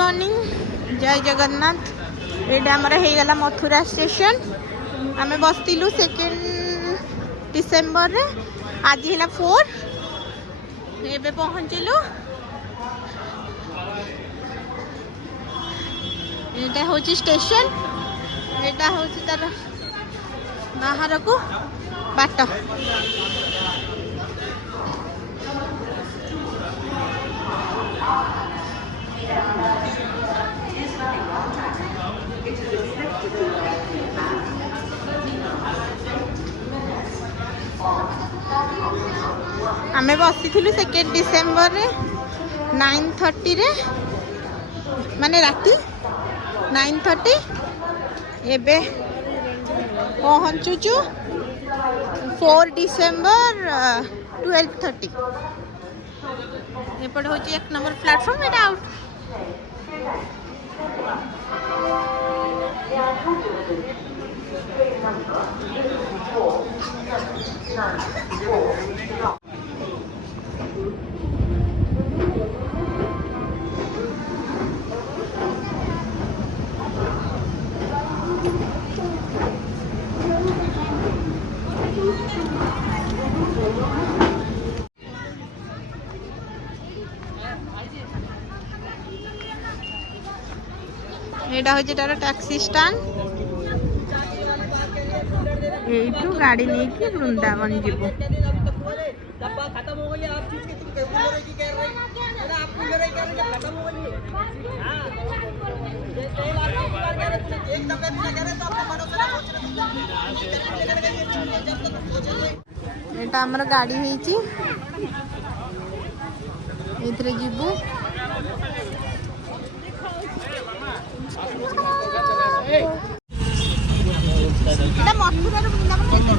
Morning जय जगन्नाथ। ये आमर हो गला मथुरा स्टेशन। आम बसलु 2 डिसेम्बर रे, आज है 4 एबे पहुँचलु। यहाँ हूँ स्टेशन, यहाँ हूँ तार बाहर को बाट। आमे बसी 2 डिसेम्बर रे 9:30 रे, माने राति 9:30। एबे पहुँचुचु 4 डिसेम्बर 12:30। एपटे हूँ 1 नंबर प्लेटफॉर्म। एटा आउट एटा हूँ तार टैक्सी स्टैंड। यू गाड़ी नहीं कि वृंदावन जीवु। एटा हमर गाड़ी होईची, एथरे जीवु। এটা মথুরার বৃন্দাবন কেতে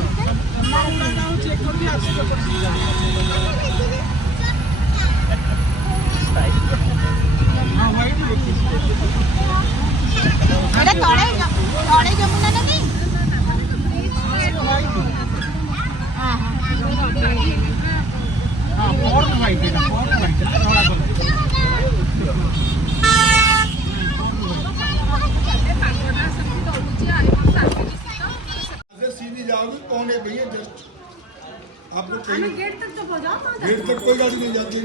এটা তড়ে যমুনা নাকি? হ্যাঁ হ্যাঁ ফোর লাইট এটা थोड़ा सीधी जाओगे कौन है भैया? जस्ट आप लोग गेट तक तो पहुंचाओ। गेट तक कोई गाड़ी नहीं जाती है।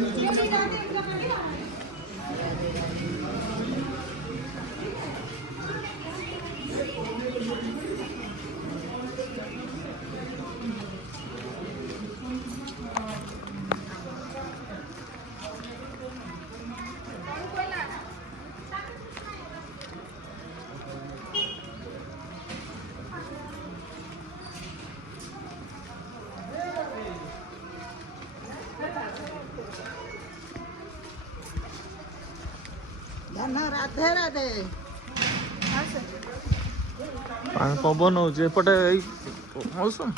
राधे राधे। पवन होपटे मौसम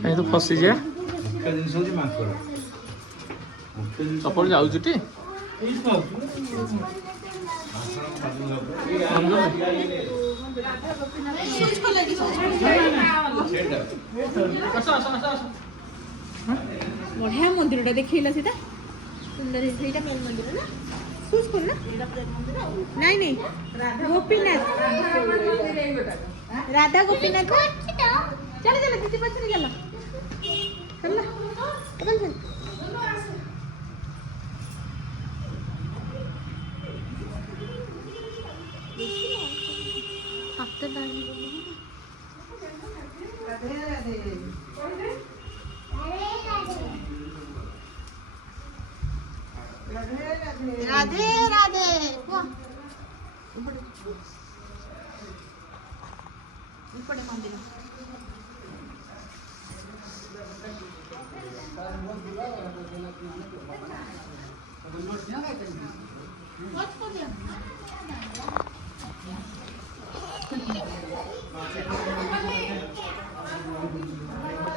ये तो फसी जाए चपल जाऊँगी बढ़िया मंदिर देखा सीधा सुंदर मेन मंदिर ना। चूज कर ना। नहीं नहीं गोपीनाथ, राधा गोपीनाथ। चलो चलो दीदी पछरे चलो चलो अपन चल। राधे राधे। इपड़े मंदिर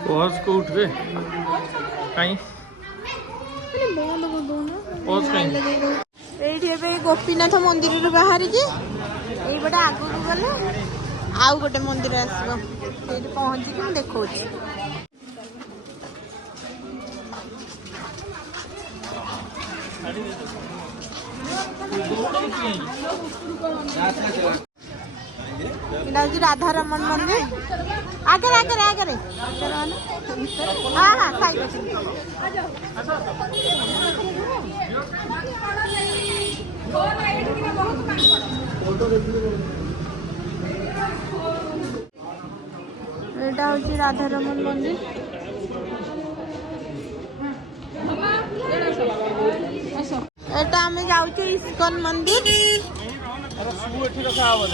बस को उठबे कहीं बंद कर दौन बस कहीं ये गोपीनाथ मंदिर बाहर ये आगू गले आउ गोटे मंदिर आसो पहुँचिक मुझे देखा राधा रमन मंदिर आगे आगे आगे हाँ हाँ साइड एटा हूँ राधा रमन मंदिर एटा आम जाऊँ इस्कन मंदिर आसो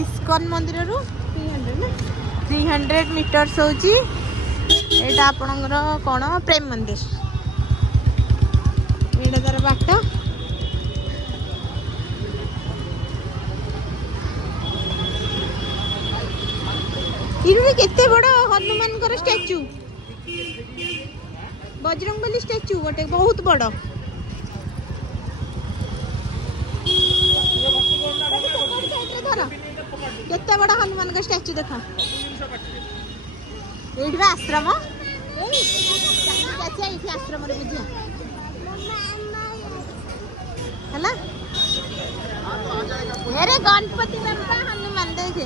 इस्कन मंदिर 300 मीटर्स होची एटा आपणकर कौन प्रेम मंदिर एटा तार बाट इरुरे केते बड़ हनुमान कर स्टैचू बजरंगबली स्टैचू गोटे बहुत बड़ केते बड़ा हनुमान का स्टैचू देखा ये आश्रम आश्रम बुझिया है गणपति बाबा हनुमान देखे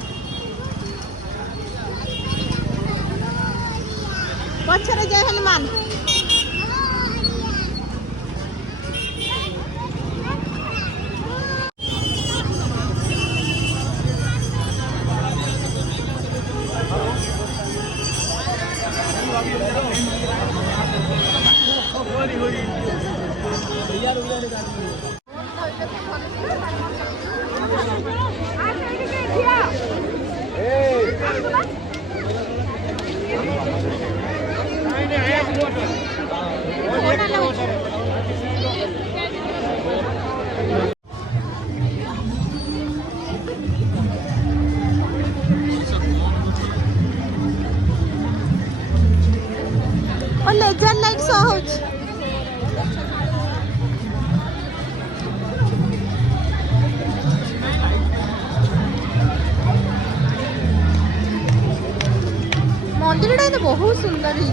पछरे जय हनुमान लेजर लाइट शो होच मंदिर तो बहुत सुंदर है।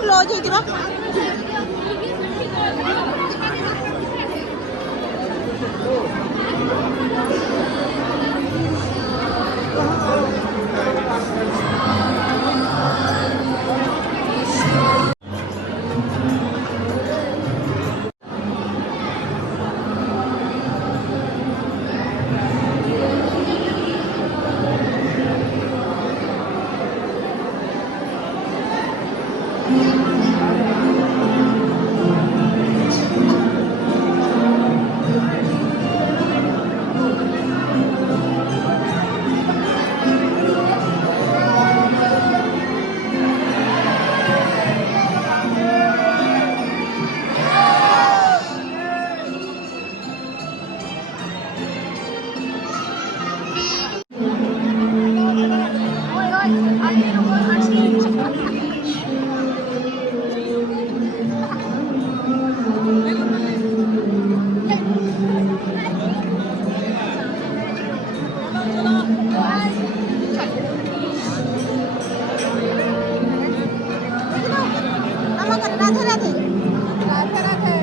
କ୍ଲୋଜ୍ ହେଇଯିବ। राधे राधे राधे राधे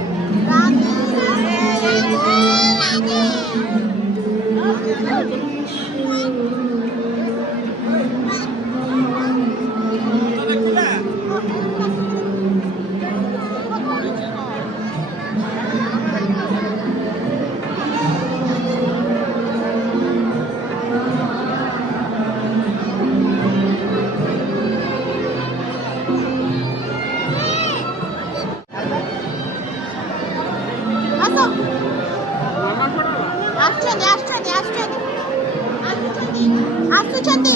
आसुचंदी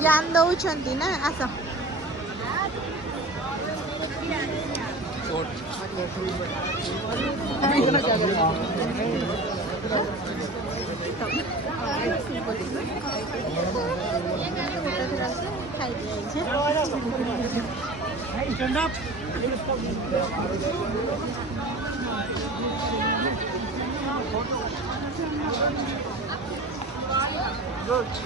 ज्ञान दौरान ना आस Good.